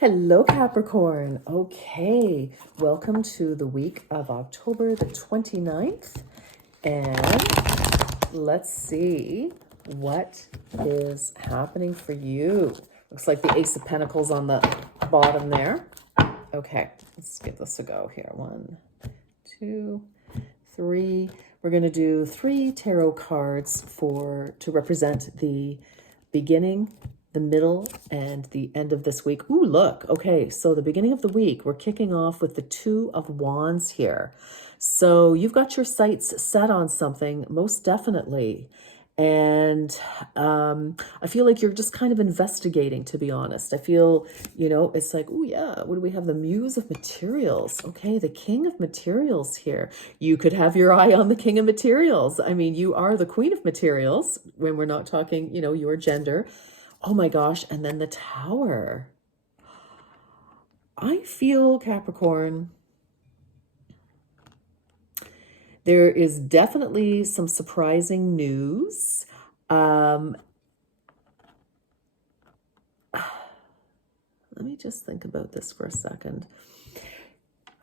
Hello, Capricorn. Okay, welcome to the week of October the 29th. And let's see what is happening for you. Looks like the Ace of Pentacles on the bottom there. Okay, let's give this a go here. 1, 2, 3. We're going to do 3 tarot cards to represent the beginning, the middle, and the end of this week. Ooh, look. Okay, so the beginning of the week, we're kicking off with the Two of Wands here. So you've got your sights set on something, most definitely. And I feel like you're just kind of investigating, to be honest. I feel, it's like, oh yeah, what do we have? The Muse of Materials. Okay, the King of Materials here. You could have your eye on the King of Materials. I mean, you are the Queen of Materials when we're not talking, your gender. Oh my gosh, and then the Tower. I feel, Capricorn, there is definitely some surprising news. Let me just think about this for a second.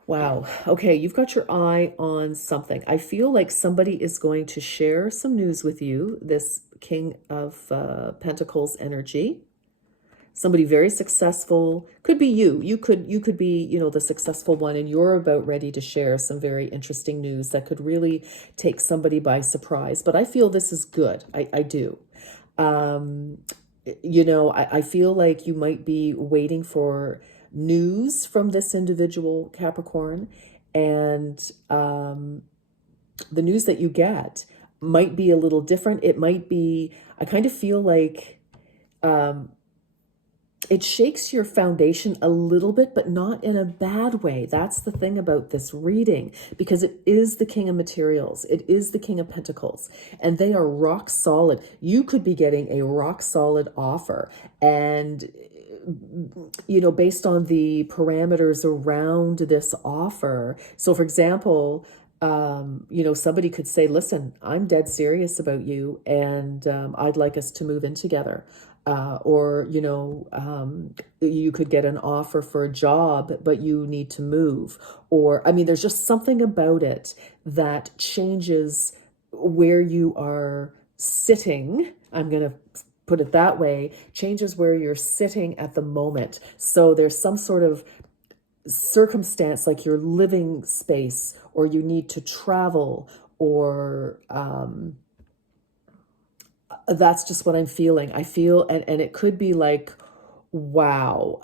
Wow. Okay, you've got your eye on something. I feel like somebody is going to share some news with you, this King of Pentacles energy. Somebody very successful, could be you. You could be, the successful one, and you're about ready to share some very interesting news that could really take somebody by surprise. But I feel this is good. I do. I feel like you might be waiting for news from this individual, Capricorn, and the news that you get might be a little different. It might be, I kind of feel like it shakes your foundation a little bit, but not in a bad way. That's the thing about this reading, because it is the King of Materials. It is the King of Pentacles, and they are rock solid. You could be getting a rock solid offer, and based on the parameters around this offer. So for example, somebody could say, listen, I'm dead serious about you, and I'd like us to move in together. You could get an offer for a job, but you need to move. Or, there's just something about it that changes where you are sitting. I'm going to put it that way, changes where you're sitting at the moment. So there's some sort of circumstance, like your living space, or you need to travel, or that's just what I'm feeling. I feel, and it could be like, wow,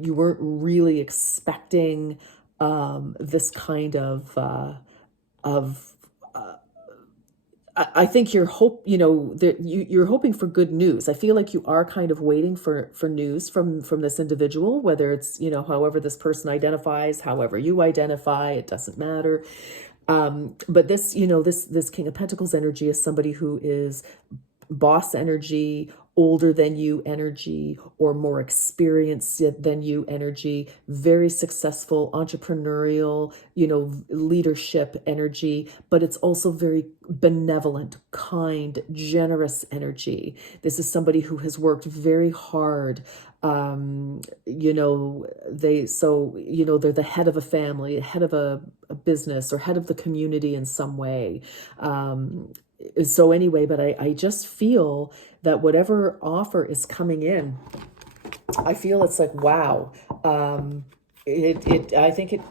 you weren't really expecting this kind of I think you're you're hoping for good news. I feel like you are kind of waiting for news from this individual, whether it's, however this person identifies, however you identify, it doesn't matter. But this, this King of Pentacles energy is somebody who is boss energy, older than you energy, or more experienced than you energy, very successful, entrepreneurial, leadership energy, but it's also very benevolent, kind, generous energy. This is somebody who has worked very hard. They're the head of a family, head of a business, or head of the community in some way. So anyway, but I just feel that whatever offer is coming in, I feel it's like, wow. I think it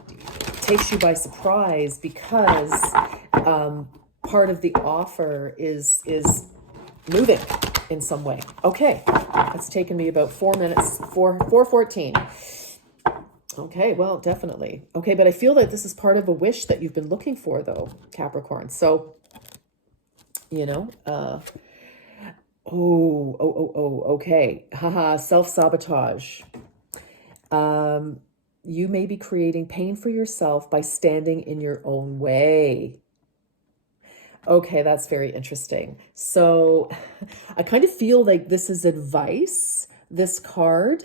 takes you by surprise, because part of the offer is moving in some way. Okay, it's taken me about 4 minutes, 4:14. Okay, well, definitely. Okay, but I feel that this is part of a wish that you've been looking for, though, Capricorn. So, okay. Haha, self-sabotage. You may be creating pain for yourself by standing in your own way. Okay, that's very interesting. So I kind of feel like this is advice, this card.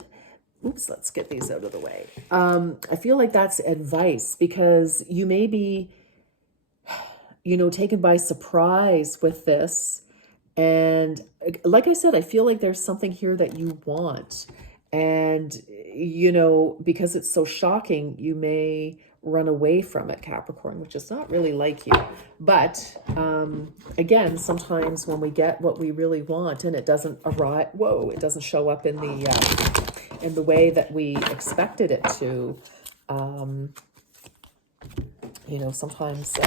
Oops, let's get these out of the way. I feel like that's advice, because you may be, taken by surprise with this. And like I said, I feel like there's something here that you want. And, because it's so shocking, you may run away from it, Capricorn, which is not really like you. But again, sometimes when we get what we really want and it doesn't arrive, it doesn't show up in the way that we expected it to, sometimes.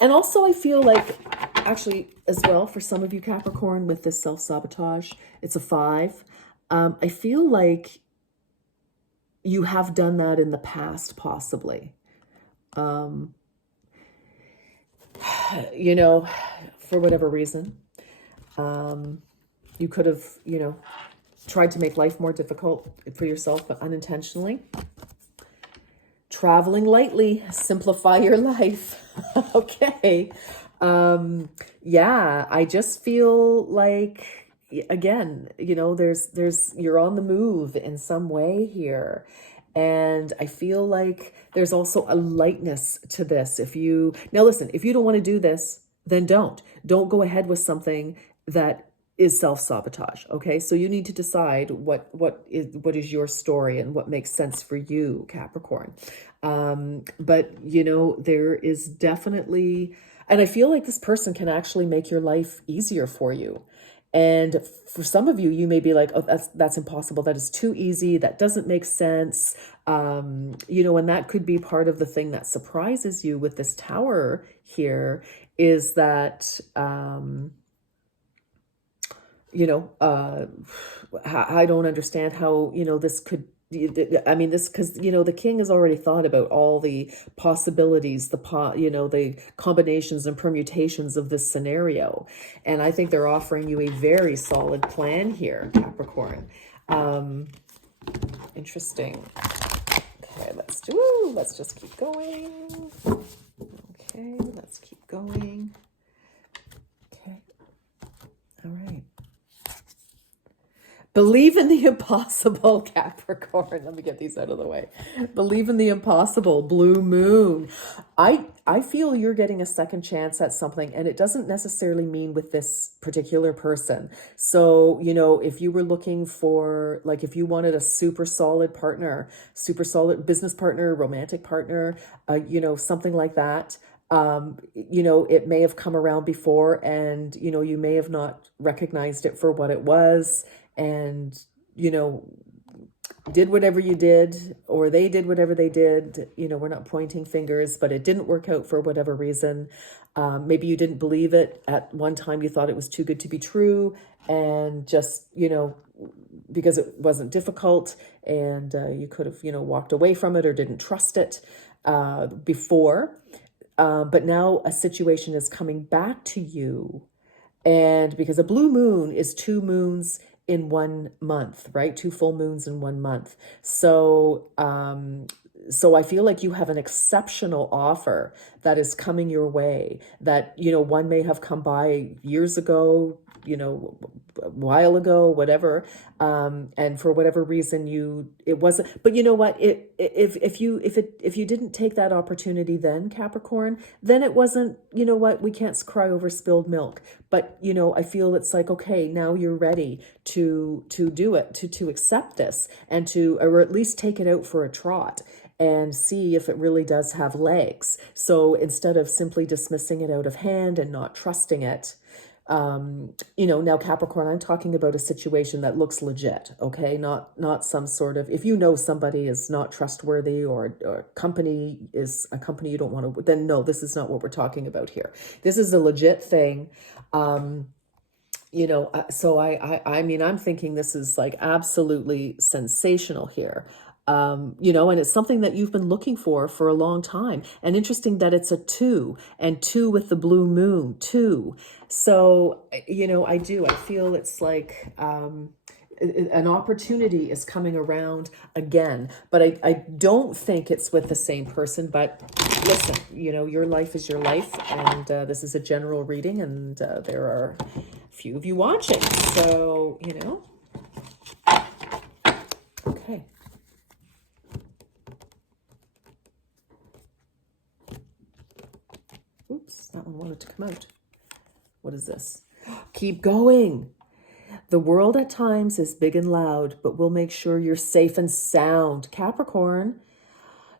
And also I feel like, actually, as well, for some of you Capricorn, with this self-sabotage, it's a 5. I feel like you have done that in the past, possibly. For whatever reason. You could have, tried to make life more difficult for yourself, but unintentionally. Traveling lightly, simplify your life. Okay. Yeah, I just feel like, again, you're on the move in some way here. And I feel like there's also a lightness to this. Now listen, if you don't want to do this, then don't go ahead with something that is self-sabotage. Okay. So you need to decide what is your story and what makes sense for you, Capricorn. But there is definitely, and I feel like this person can actually make your life easier for you. And for some of you, you may be like, oh, that's impossible. That is too easy. That doesn't make sense. And that could be part of the thing that surprises you with this Tower here, is that, I don't understand how, this could, because, the king has already thought about all the possibilities, the combinations and permutations of this scenario. And I think they're offering you a very solid plan here, Capricorn. Interesting. Okay, let's just keep going. Okay, let's keep going. Okay. All right. Believe in the impossible, Capricorn. Let me get these out of the way. Believe in the impossible, blue moon. I feel you're getting a second chance at something, and it doesn't necessarily mean with this particular person. So, if you were looking for, like, if you wanted a super solid partner, super solid business partner, romantic partner, something like that, it may have come around before, and, you may have not recognized it for what it was, and, did whatever you did, or they did whatever they did. We're not pointing fingers, but it didn't work out for whatever reason. Maybe you didn't believe it at one time. You thought it was too good to be true, and just, because it wasn't difficult, and you could have, walked away from it or didn't trust it before. But now a situation is coming back to you. And because a blue moon is 2 moons in 1 month, right? 2 full moons in 1 month. So, so I feel like you have an exceptional offer that is coming your way, that, one may have come by years ago, a while ago, whatever. And for whatever reason, it wasn't, but you know what, if you didn't take that opportunity then, Capricorn, then it wasn't, we can't cry over spilled milk. But, I feel it's like, okay, now you're ready to do it, to accept this, and or at least take it out for a trot and see if it really does have legs. So instead of simply dismissing it out of hand and not trusting it, now Capricorn, I'm talking about a situation that looks legit, okay? Not some sort of, if somebody is not trustworthy, or company is a company you don't want to, then no, this is not what we're talking about here. This is a legit thing. So I'm thinking this is like absolutely sensational here. And it's something that you've been looking for a long time. And interesting that it's a 2, and 2 with the blue moon, 2. So, I feel it's like, an opportunity is coming around again, but I don't think it's with the same person. But listen, your life is your life, and this is a general reading, and there are a few of you watching. So, okay. Oops, that one wanted to come out. What is this? Keep going. The world at times is big and loud, but we'll make sure you're safe and sound. Capricorn,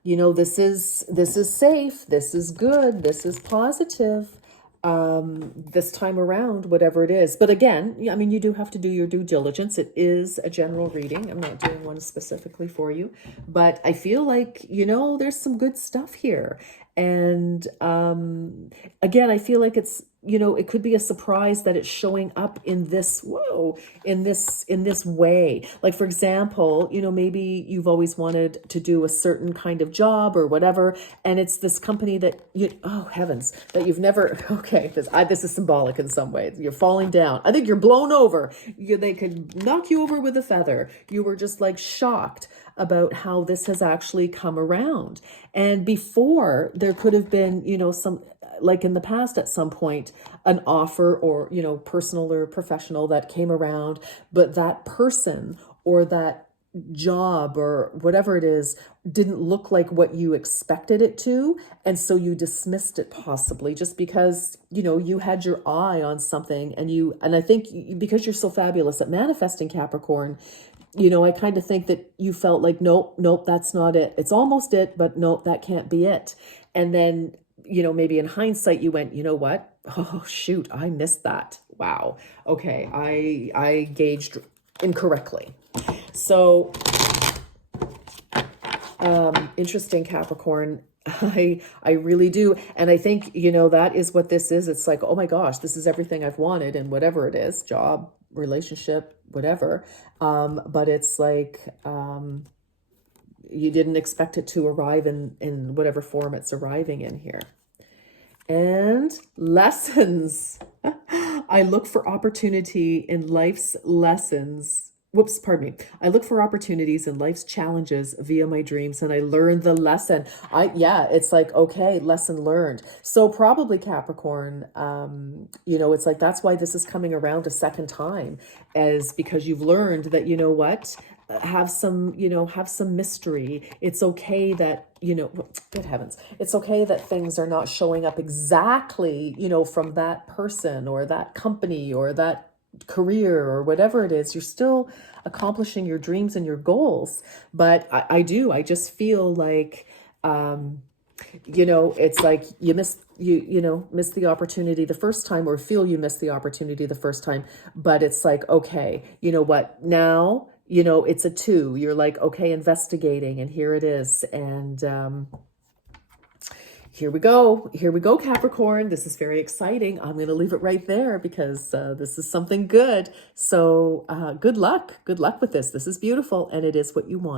you know, this is safe, this is good, this is positive, this time around, whatever it is. But again, I mean, you do have to do your due diligence. It is a general reading. I'm not doing one specifically for you, but I feel like, you know, there's some good stuff here. And again, I feel like it's, you know, it could be a surprise that it's showing up in this, whoa, in this way. Like, for example, you know, maybe you've always wanted to do a certain kind of job or whatever, and it's this company that you, oh heavens, that you've never, okay, this is symbolic in some ways. You're falling down. I think you're blown over. They could knock you over with a feather. You were just like shocked about how this has actually come around. And before, there could have been, you know, some, like in the past at some point, an offer or, you know, personal or professional that came around, but that person or that job or whatever it is didn't look like what you expected it to. And so you dismissed it possibly just because, you know, you had your eye on something and I think because you're so fabulous at manifesting, Capricorn, you know, I kind of think that you felt like, nope, that's not it. It's almost it, but nope, that can't be it. And then, you know, maybe in hindsight, you went, you know what? Oh, shoot, I missed that. Wow. Okay, I gauged incorrectly. So, interesting, Capricorn. I really do. And I think, you know, that is what this is. It's like, oh my gosh, this is everything I've wanted and whatever it is, job, relationship, whatever. But it's like, you didn't expect it to arrive in whatever form it's arriving in here. And lessons. I look for opportunity in life's lessons. Whoops, pardon me. I look for opportunities in life's challenges via my dreams and I learn the lesson. Yeah, it's like, okay, lesson learned. So probably Capricorn, you know, it's like, that's why this is coming around a second time, as because you've learned that, you know what, have some mystery. It's okay that, you know, good heavens, it's okay that things are not showing up exactly, you know, from that person or that company or that career or whatever it is. You're still accomplishing your dreams and your goals. But I just feel like, you know, it's like you missed the opportunity the first time, or feel you missed the opportunity the first time. But it's like, okay, you know what, now, you know, it's a 2. You're like, okay, investigating, and here it is. And here we go, Capricorn. This is very exciting. I'm going to leave it right there because this is something good. So good luck with this. This is beautiful, and it is what you want.